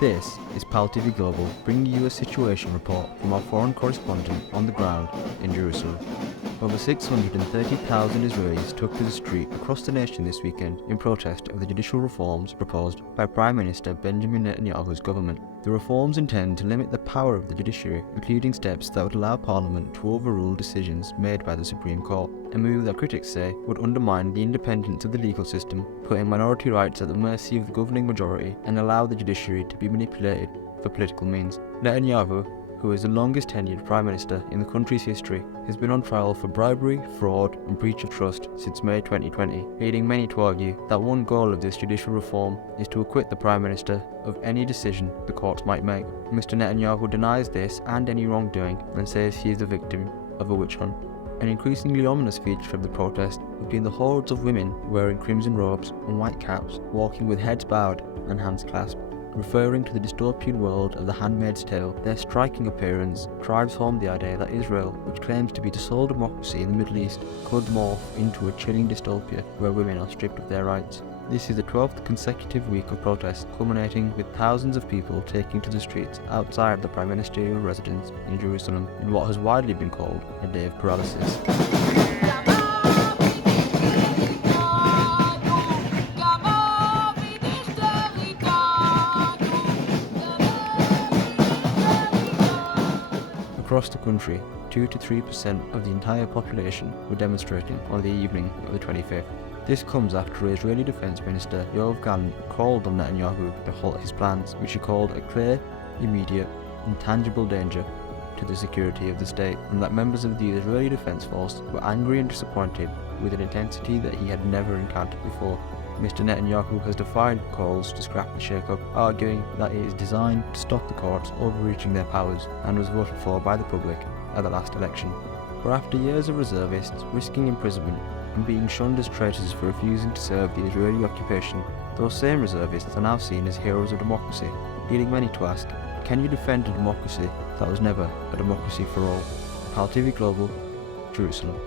This is PalTV Global, bringing you a situation report from our foreign correspondent on the ground in Jerusalem. Over 630,000 Israelis took to the street across the nation this weekend in protest of the judicial reforms proposed by Prime Minister Benjamin Netanyahu's government. The reforms intend to limit the power of the judiciary, including steps that would allow Parliament to overrule decisions made by the Supreme Court, a move that critics say would undermine the independence of the legal system, putting minority rights at the mercy of the governing majority, and allow the judiciary to be manipulated for political means. Netanyahu, who is the longest tenured Prime Minister in the country's history, has been on trial for bribery, fraud and breach of trust since May 2020, leading many to argue that one goal of this judicial reform is to acquit the Prime Minister of any decision the courts might make. Mr Netanyahu denies this and any wrongdoing and says he is the victim of a witch hunt. An increasingly ominous feature of the protest have been the hordes of women wearing crimson robes and white caps, walking with heads bowed and hands clasped. Referring to the dystopian world of The Handmaid's Tale, their striking appearance drives home the idea that Israel, which claims to be the sole democracy in the Middle East, could morph into a chilling dystopia where women are stripped of their rights. This is the 12th consecutive week of protests, culminating with thousands of people taking to the streets outside the Prime Ministerial Residence in Jerusalem in what has widely been called a day of paralysis. Across the country, 2 to 3% of the entire population were demonstrating on the evening of the 25th. This comes after Israeli Defence Minister Yoav Gallant called on Netanyahu to halt his plans, which he called a clear, immediate and tangible danger to the security of the state, and that members of the Israeli Defence Force were angry and disappointed with an intensity that he had never encountered before. Mr Netanyahu has defied calls to scrap the shake-up, arguing that it is designed to stop the courts overreaching their powers and was voted for by the public at the last election. For after years of reservists risking imprisonment and being shunned as traitors for refusing to serve the Israeli occupation, those same reservists are now seen as heroes of democracy, leading many to ask, can you defend a democracy that was never a democracy for all? PalTV Global, Jerusalem.